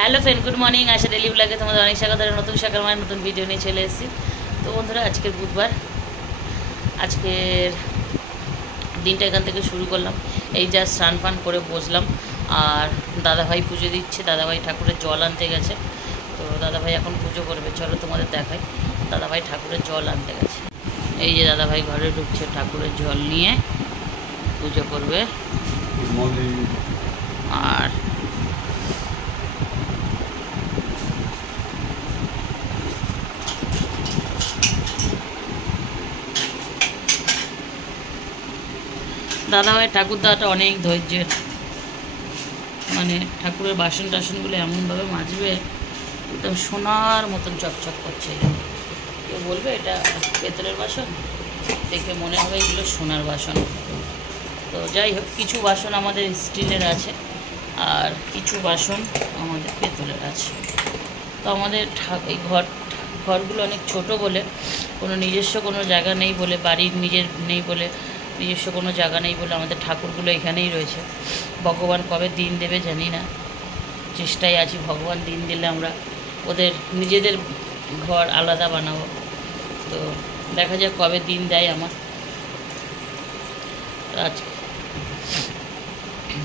Hello friend, good morning. Asha daily ব্লগে তোমাদের অনেক স্বাগত। নতুন সকাল মানে নতুন ভিডিও নিয়ে চলে এসেছি। তো বন্ধুরা, আজকের বুধবার, আজকের দিনটা এখান থেকে শুরু করলাম। এই যা স্নান ফান করে বসলাম, আর দাদাভাই পুজো দিচ্ছে। দাদাভাই ঠাকুরের জল আনতে গেছে। তো দাদাভাই এখন পুজো করবে, চলো তোমাদের দেখাই। দাদাভাই ঠাকুরের জল আনতে গেছে। এই যে দাদাভাই ঘরে ঢুকছে, ঠাকুরের জল নিয়ে পুজো করবে। আর দাদাভাই ঠাকুর দাদাটা অনেক ধৈর্যের, মানে ঠাকুরের বাসন টাসনগুলো এমনভাবে মাজবে, একদম সোনার মতন চকচক করছে। কেউ বলবে এটা পেতলের বাসন, দেখে মনে হবে এগুলো সোনার বাসন। তো যাই হোক, কিছু বাসন আমাদের স্টিলের আছে আর কিছু বাসন আমাদের পেতলের আছে। তো আমাদের এই ঘরগুলো অনেক ছোট বলে, কোনো নিজস্ব কোনো জায়গা নেই বলে, বাড়ির নিজের নেই বলে, নিজস্ব কোনো জায়গা নেই বলে আমাদের ঠাকুরগুলো এখানেই রয়েছে। ভগবান কবে দিন দেবে জানি না, চেষ্টায় আছি। ভগবান দিন দিলে আমরা ওদের নিজেদের ঘর আলাদা বানাবো। তো দেখা যাক কবে দিন দেয় আমার। আজ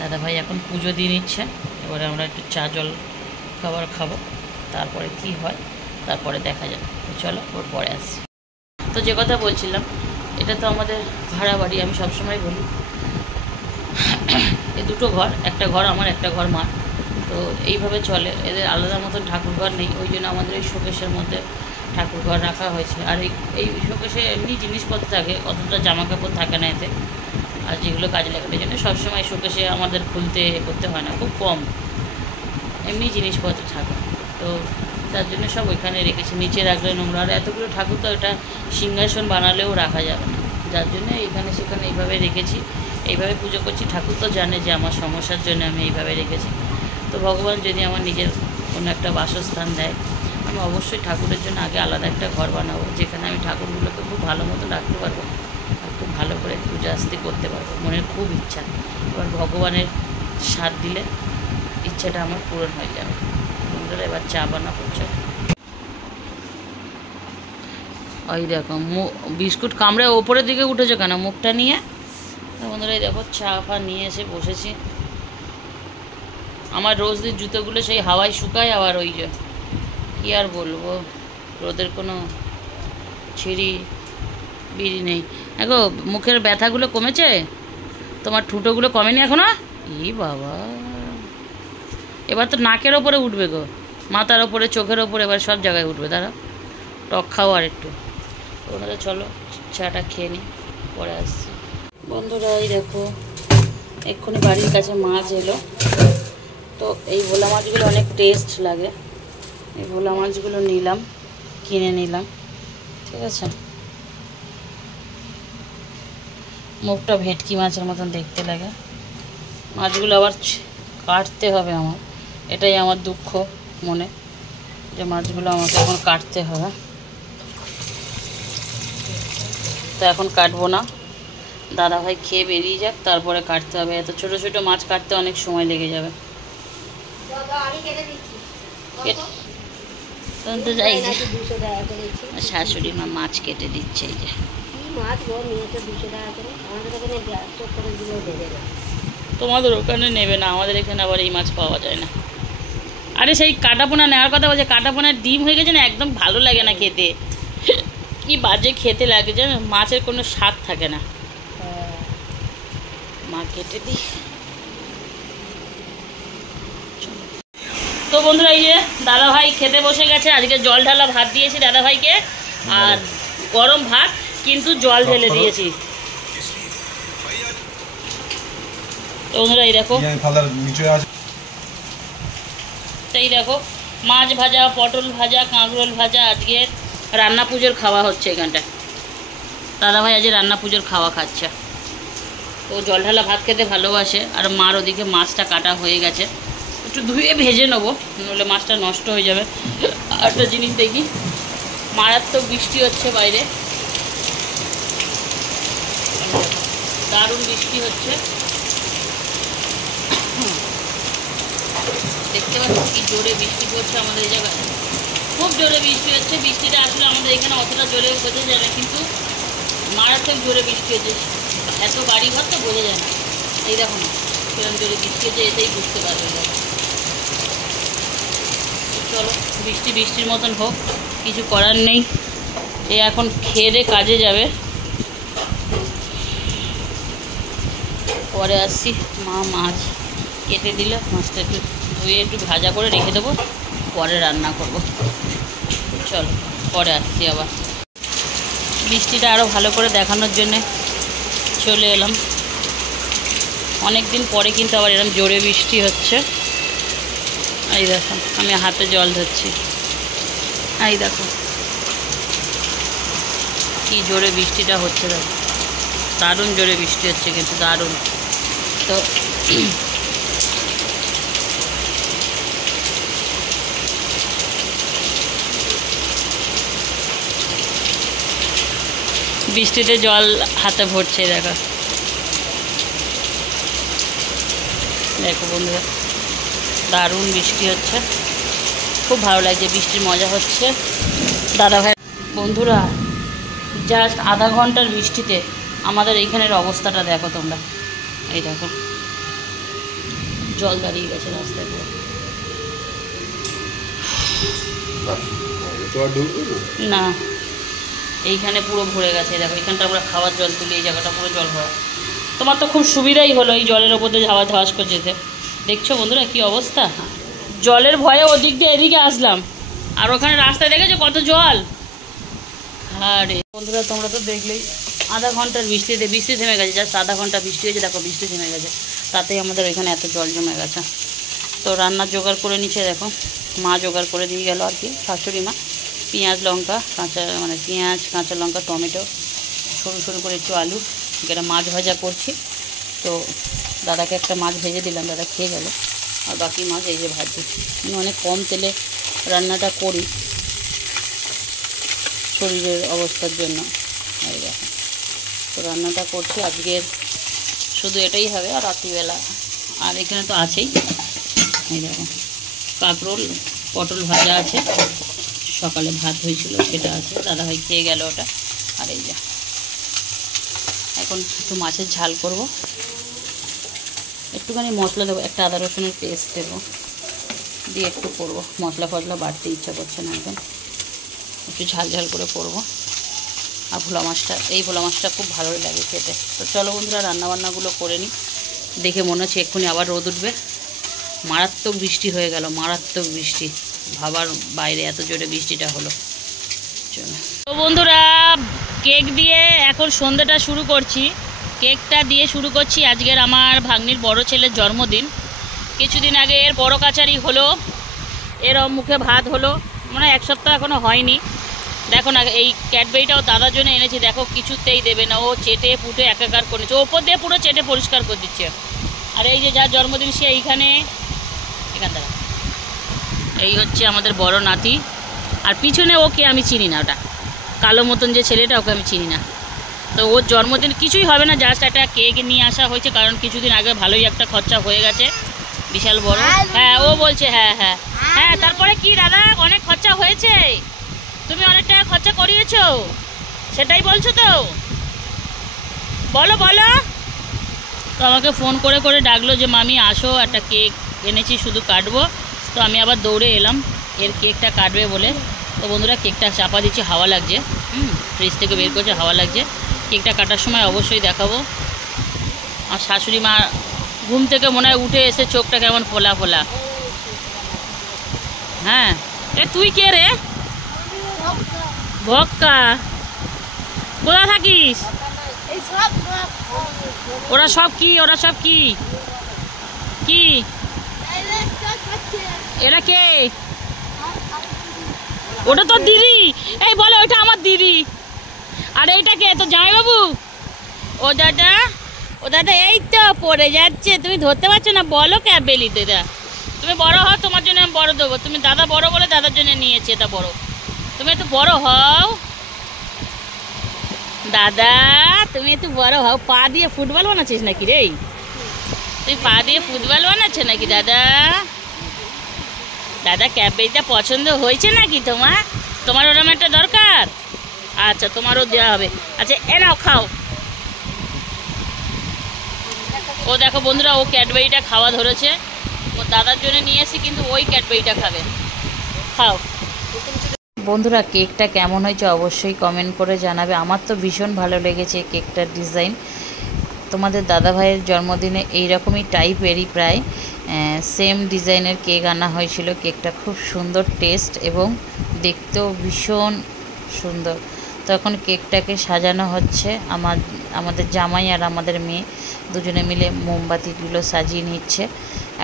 দাদাভাই এখন পুজো দিয়ে নিচ্ছে, এবারে আমরা একটু চা জল খাবার খাবো, তারপরে কি হয় তারপরে দেখা যাবে। তো চলো ওর পরে আসছি। তো যে কথা বলছিলাম, এটা তো আমাদের ভাড়া বাড়ি। আমি সবসময় বলি এই দুটো ঘর, একটা ঘর আমার, একটা ঘর মা। তো এইভাবে চলে, এদের আলাদা মতন ঠাকুর ঘর নেই। ওই জন্য আমাদের এই শোকেশের মধ্যে ঠাকুর ঘর রাখা হয়েছে। আর এই শোকেশে এমনি জিনিসপত্র থাকে, অতটা জামা কাপড় থাকে না এতে। আর যেগুলো কাজে লাগানোর জন্য সবসময় শোকেশে আমাদের খুলতে করতে হয় না, খুব কম এমনি জিনিসপত্র থাকে। তো তার জন্য সব ওইখানে রেখেছি, নিচে রাখলে নোংরা। আর এতগুলো ঠাকুর তো এটা সিংহাসন বানালেও রাখা যাবে না, যার জন্য এখানে সেখানে এইভাবে রেখেছি। এইভাবে পুজো করছি। ঠাকুর তো জানে যে আমার সমস্যার জন্য আমি এইভাবে রেখেছি। তো ভগবান যদি আমার নিজের কোনো একটা বাসস্থান দেয়, আমি অবশ্যই ঠাকুরের জন্য আগে আলাদা একটা ঘর বানাবো, যেখানে আমি ঠাকুরগুলোকে খুব ভালো মতো রাখতে পারবো আর খুব ভালো করে পূজা আস্তি করতে পারবো। মনের খুব ইচ্ছা। এবার ভগবানের সাথ দিলে ইচ্ছাটা আমার পূরণ হয়ে যাবে। বন্ধুরা, এবার চা বানাবো। ওই দেখো বিস্কুট কামড়ে ওপরের দিকে উঠেছে কেন মুখটা নিয়ে। বন্ধুরা, এই দেখো চা ফা নিয়ে এসে বসেছি। আমার রোজ দিন জুতোগুলো সেই হাওয়ায় শুকায়, আবার ওই যে কী আর বলবো, রোদের কোনো ছিঁড়ি বিড়ি নেই। দেখো মুখের ব্যথাগুলো কমেছে, তোমার ঠুঁটোগুলো কমেনি এখনো? ই বাবা, এবার তো নাকের ওপরে উঠবে গো, মাথার ওপরে, চোখের ওপরে, এবার সব জায়গায় উঠবে। দাঁড়া, টক খাও আর একটু। বন্ধুরা চলো চাটা খেয়ে নিই, পরে আসছি। বন্ধুরা, এই দেখো এক্ষুনি বাড়ির কাছে মাছ এলো। তো এই ভোলা মাছগুলো অনেক টেস্ট লাগে। এই ভোলা মাছগুলো নিলাম, কিনে নিলাম, ঠিক আছে। মুখটা ভেটকি মাছের মতন দেখতে লাগে। মাছগুলো আবার কাটতে হবে আমার, এটাই আমার দুঃখ মনে, যে মাছগুলো আমাকে এখন কাটতে হবে। তো এখন কাটবো না, দাদাভাই খেয়ে বেরিয়ে যাক, তারপরে কাটতে হবে। এত ছোটো ছোটো মাছ কাটতে অনেক সময় লেগে যাবে। শাশুড়ি মা মাছ কেটে দিচ্ছে। এই যে তোমাদের ওখানে নেবে না, আমাদের এখানে আবার এই মাছ পাওয়া যায় না। আরে সেই কাটাপোনা নেওয়ার কথা বলছে, কাটাপোনার ডিম হয়ে গেছে না, একদম ভালো লাগে না খেতে। কি বাজে খেতে লাগে জানো, মাছের কোনো স্বাদ থাকে না। মা কেটে দিই। তো বন্ধুরা, এই যে দাদাভাই খেতে বসে গেছে। আজকে জল ঢালা ভাত দিয়েছি দাদাভাইকে, আর গরম ভাত, কিন্তু জল ঢেলে দিয়েছি। তো বন্ধুরা এই দেখো, এই দেখো মাছ ভাজা, পটল ভাজা, কাঁকরোল ভাজা। আজকে রান্না পুজোর খাওয়া হচ্ছে এখানটায়। দাদাভাই আজকে রান্না পুজোর খাওয়া খাচ্ছে। ও জল ঢালা ভাত খেতে ভালোবাসে। আর মার ওদিকে মাছটা কাটা হয়ে গেছে, একটু ধুয়ে ভেজে নেবো, নইলে মাছটা নষ্ট হয়ে যাবে। একটা জিনিস দেখি, মারাত্মক বৃষ্টি হচ্ছে বাইরে, দারুণ বৃষ্টি হচ্ছে। দেখতে পাচ্ছি কি জোরে বৃষ্টি পড়ছে আমাদের এই জায়গায়, খুব জোরে বৃষ্টি হচ্ছে। বৃষ্টিটা আসলে আমাদের এখানে অতটা জোরে বোঝা যায় না, কিন্তু মারাত্মক জোরে বৃষ্টি হচ্ছে। এত বাড়ি ঘর তো বোঝা যায় না। এই দেখো না কিরকম জোরে বৃষ্টি হচ্ছে, এতেই বুঝতে পারবে। চলো বৃষ্টির মতন হোক, কিছু করার নেই। এ এখন খেয়ে দিয়ে কাজে যাবে, পরে আসছি। মা মাছ কেটে দিলে মাছটা একটু ধুয়ে একটু ভাজা করে রেখে দেবো, পরে রান্না করব। চলো পরে আসছি আবার। বৃষ্টিটা আরও ভালো করে দেখানোর জন্যে চলে এলাম। অনেক দিন পরে কিন্তু আবার এরকম জোরে বৃষ্টি হচ্ছে। এই দেখো আমি হাতে জল ধরছি, এই দেখো কি জোরে বৃষ্টিটা হচ্ছে। দেখো দারুণ জোরে বৃষ্টি হচ্ছে, কিন্তু দারুণ। তো বৃষ্টিতে জল হাতে ভরছে। দেখো দেখো বন্ধুরা, দারুণ বৃষ্টি হচ্ছে, খুব ভালো লাগছে, বৃষ্টির মজা হচ্ছে। দাদাভাই বন্ধুরা, জাস্ট আধা ঘন্টার বৃষ্টিতে আমাদের এইখানের অবস্থাটা দেখো তোমরা। এই দেখো জল দাঁড়িয়ে গেছে রাস্তায় পুরো। না এইখানে পুরো ভরে গেছে। দেখো এখানটা আমরা খাওয়ার জল তুলি, এই জায়গাটা পুরো জল ভরা। তোমার তো খুব সুবিধাই হলো এই জলের ওপর দিয়ে হাওয়া ধাওয়াস করে যেতে। দেখছো বন্ধুরা কি অবস্থা, জলের ভয়ে ওদিক দিয়ে এদিকে আসলাম, আর ওখানে রাস্তায় দেখেছো কত জল। আরে বন্ধুরা তোমরা তো দেখলেই আধা ঘন্টার বৃষ্টিতে বৃষ্টি থেমে গেছে, জাস্ট আধা ঘন্টা বৃষ্টি হয়েছে। দেখো বৃষ্টি থেমে গেছে, তাতেই আমাদের ওইখানে এত জল জমে গেছে। তো রান্নার জোগাড় করে নিচ্ছে, দেখো মা জোগাড় করে দিয়ে গেল আর কি, শাশুড়ি মা। পেঁয়াজ লঙ্কা পেঁয়াজ কাঁচা লঙ্কা টমেটো সরু সরু করে একটু আলু, যেটা মাছ ভাজা করছি। তো দাদাকে একটা মাছ ভেজে দিলাম, দাদা খেয়ে গেল। আর বাকি মাছ এই যে ভাজছি। আমি অনেক কম তেলে রান্নাটা করি শরীরের অবস্থার জন্য। এই দেখো তো রান্নাটা করছি আজকের, শুধু এটাই হবে আর রাত্রিবেলা। আর এখানে তো আছেই, এই দেখো কাঁকরোল পটল ভাজা আছে, সকালে ভাত হয়েছিল সেটা আছে, দাদাভাই খেয়ে গেল ওটা। আর এই যা এখন একটু মাছের ঝাল করব, একটুখানি মশলা দেবো, একটা আদা রসুনের পেস্ট দেবো, দিয়ে একটু করবো। মশলা ফসলা বাড়তে ইচ্ছা করছে না, একদম একটু ঝাল ঝাল করে করবো। আর ভোলা মাছটা, এই ভোলা মাছটা খুব ভালোই লাগে খেতে। তো চলো বন্ধুরা রান্নাবান্নাগুলো করে নিই। দেখে মনে হচ্ছে এক্ষুনি আবার রোদ উঠবে। মারাত্মক বৃষ্টি হয়ে গেল, মারাত্মক বৃষ্টি, ভাবার বাইরে এত জোরে বৃষ্টিটা হলো। চলো তো বন্ধুরা, কেক দিয়ে এখন সন্ধ্যাটা শুরু করছি। কেকটা দিয়ে শুরু করছি। আজকের আমার ভাগ্নির বড় ছেলের জন্মদিন। কিছুদিন আগে এর বড় কাচারি হলো, এর মুখে ভাত হলো, মানে এক সপ্তাহ এখনও হয়নি। দেখো না এই ক্যাডবেরিটাও দাদার জন্য এনেছি, দেখো কিছুতেই দেবে না, ও চেটে পুটে একাকার করে নিচ্ছে, ওপর দিয়ে পুরো চেটে পরিষ্কার করে দিচ্ছে। আর এই যে যার জন্মদিন সে এখান দ্বারা, এই হচ্ছে আমাদের বড় নাতি। আর পিছনে ওকে আমি চিনি না, ওটা কালো মতন যে ছেলেটা, ওকে আমি চিনি না। তো ওর জন্মদিন কিছুই হবে না, জাস্ট একটা কেক নিয়ে আসা হয়েছে, কারণ কিছুদিন আগে ভালোই একটা খরচা হয়ে গেছে, বিশাল বড়। হ্যাঁ ও বলছে হ্যাঁ হ্যাঁ হ্যাঁ। তারপরে কি দাদা অনেক খরচা হয়েছে, তুমি অনেক টাকা খরচা করিয়েছো, সেটাই বলছো তো, বলো বলো। তো আমাকে ফোন করে করে ডাকলো যে মামি আসো, একটা কেক এনেছি শুধু কাটবো। তো আমি আবার দৌড়ে এলাম এর কেকটা কাটবে বলে। তো বন্ধুরা কেকটা চাপা দিচ্ছি, হাওয়া লাগছে, ফ্রিজ থেকে বের করছে, হাওয়া লাগছে। কেকটা কাটার সময় অবশ্যই দেখাবো। আর শাশুড়ি মা ঘুম থেকে মনে হয় উঠে এসে চোখটা কেমন ফোলা ফোলা। হ্যাঁ এ তুই কে রে? ভক্কা, কোথা থাকিস? ওরা সব কি, ওরা সব কি কি? এরা কে? ওটা তোর দিদি? এই বলে ওইটা আমার দিদি। আর এইটা কে? তোর জামাইবাবু? ও দাদা, ও দাদা এই তো পড়ে যাচ্ছে, তুমি ধরতে পারছো না? বলো কে বেলি দাদা, তুমি বড় হও, তোমার জন্য আমি বড় দেবো। তুমি দাদা বড় বলে দাদার জন্য নিয়েছি, এটা বড়। তুমি একটু বড় হও দাদা, তুমি একটু বড় হও। পা দিয়ে ফুটবল বানাচ্ছিস নাকি রে? তুই পা দিয়ে ফুটবল বানাচ্ছ নাকি দাদা? দাদা ক্যাডবেরিটা পছন্দ হয়েছে নাকি তোমার ওরকম একটা দরকার? আচ্ছা, তোমারও দেওয়া হবে। আচ্ছা, এ নাও খাও। ও দেখো বন্ধুরা, ও ক্যাডবেরিটা খাওয়া ধরেছে। ও দাদার জন্য নিয়ে এসে কিন্তু ওই ক্যাডবেরিটা খাবে। খাও বন্ধুরা। কেকটা কেমন হয়েছে অবশ্যই কমেন্ট করে জানাবে। আমার তো ভীষণ ভালো লেগেছে কেকটার ডিজাইন। তোমাদের দাদা ভাইয়ের জন্মদিনে এইরকমই টাইপেরই প্রায় সেম ডিজাইনের কেক আনা হয়েছিল। কেকটা খুব সুন্দর টেস্ট এবং দেখতেও ভীষণ সুন্দর। তো এখন কেকটাকে সাজানো হচ্ছে। আমাদের জামাই আর আমাদের মেয়ে দুজনে মিলে মোমবাতিগুলো সাজিয়ে নিচ্ছে।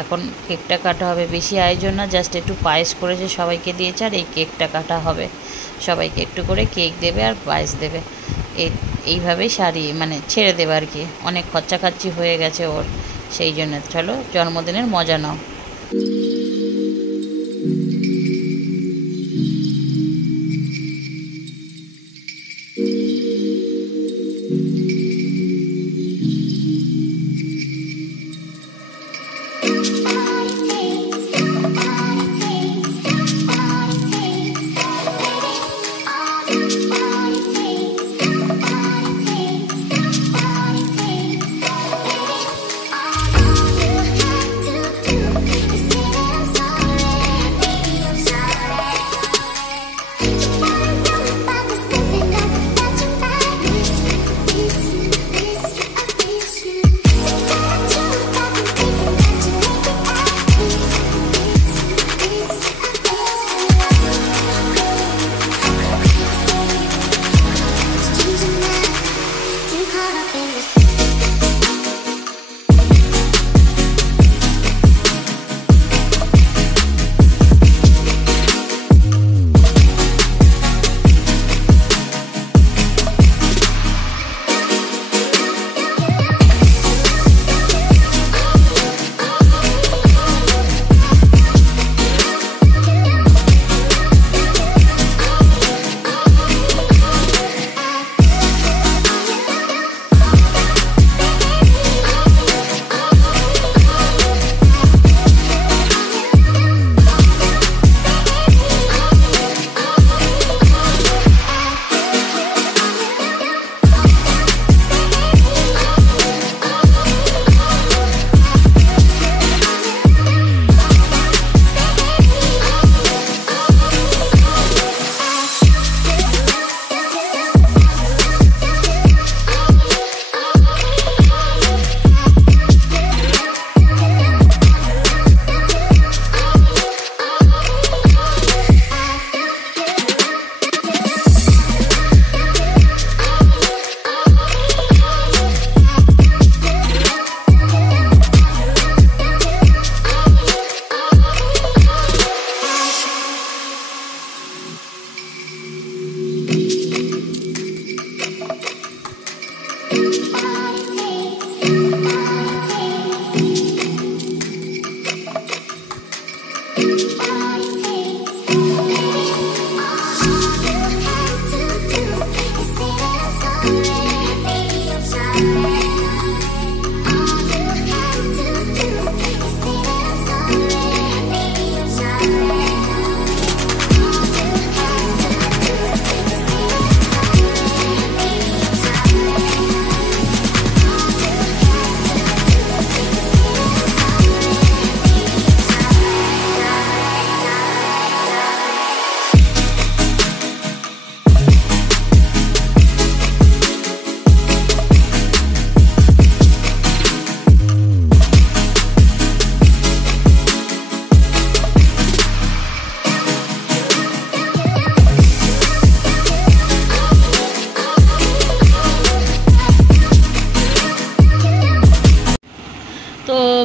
এখন কেকটা কাটা হবে। বেশি আয়োজন না, জাস্ট একটু পায়েস করেছে, সবাইকে দিয়েছে। আর এই কেকটা কাটা হবে, সবাইকে একটু করে কেক দেবে আর পায়েস দেবে। এইভাবেই সারিয়ে ছেড়ে দেবে আর কি। অনেক খরচাখাচ্ছি হয়ে গেছে ওর, সেই জন্য। চলো জন্মদিনের মজা নাও।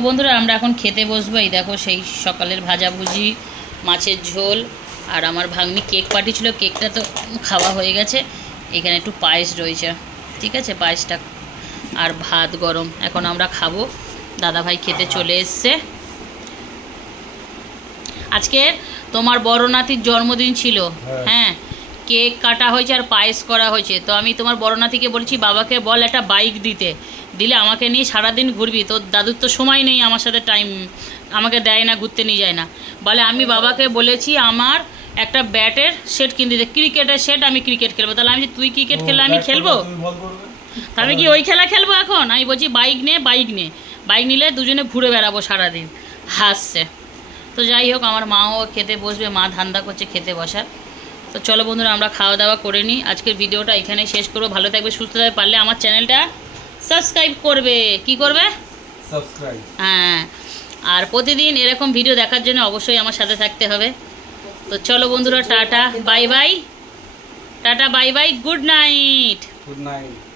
বন্ধুরা আমরা এখন খেতে বসবো। এই দেখো সেই সকালের ভাজাভুজি, মাছের ঝোল, আর আমার ভাগ্নি কেক পাঠিয়েছিল, কেকটা তো খাওয়া হয়ে গেছে। এখানে একটু পায়েস রয়েছে, ঠিক আছে, পায়েসটা আর ভাত গরম। এখন আমরা খাবো। দাদাভাই খেতে চলে এসছে। আজকে তোমার বড় নাতির জন্মদিন ছিল, হ্যাঁ, কেক কাটা হয়েছে আর পায়েস করা হয়েছে। তো আমি তোমার বড় নাতিকে বলছি বাবাকে বল একটা বাইক দিলে আমাকে নিয়ে সারাদিন ঘুরবি। তোর দাদুর তো সময় নেই আমার সাথে টাইম আমাকে দেয় না, ঘুরতে নিয়ে যায় না। বলে আমি বাবাকে বলেছি আমার একটা ব্যাটের সেট কিনে দিতে, ক্রিকেটের সেট, আমি ক্রিকেট খেলবো। তাহলে আমি তুই ক্রিকেট খেললে আমি খেলবো? আমি কি ওই খেলা খেলবো এখন? আমি বলছি বাইক নে, বাইক নিলে দুজনে ঘুরে বেড়াবো সারাদিন। হাসছে। তো যাই হোক, আমার মাও খেতে বসবে, মা ধান্দা করছে খেতে বসার। তো চলো বন্ধুরা, আমরা খাওয়া দাওয়া করে নিই। আজকের ভিডিওটা এখানেই শেষ করবো। ভালো থাকবে, সুস্থ থাকবে, পারলে আমার চ্যানেলটা সাবস্ক্রাইব করবে। কি করবে? সাবস্ক্রাইব। হ্যাঁ, আর প্রতিদিন এরকম ভিডিও দেখার জন্য অবশ্যই আমার সাথে থাকতে হবে। তো চলো বন্ধুরা, tata bye bye, tata bye bye, good night. Good night.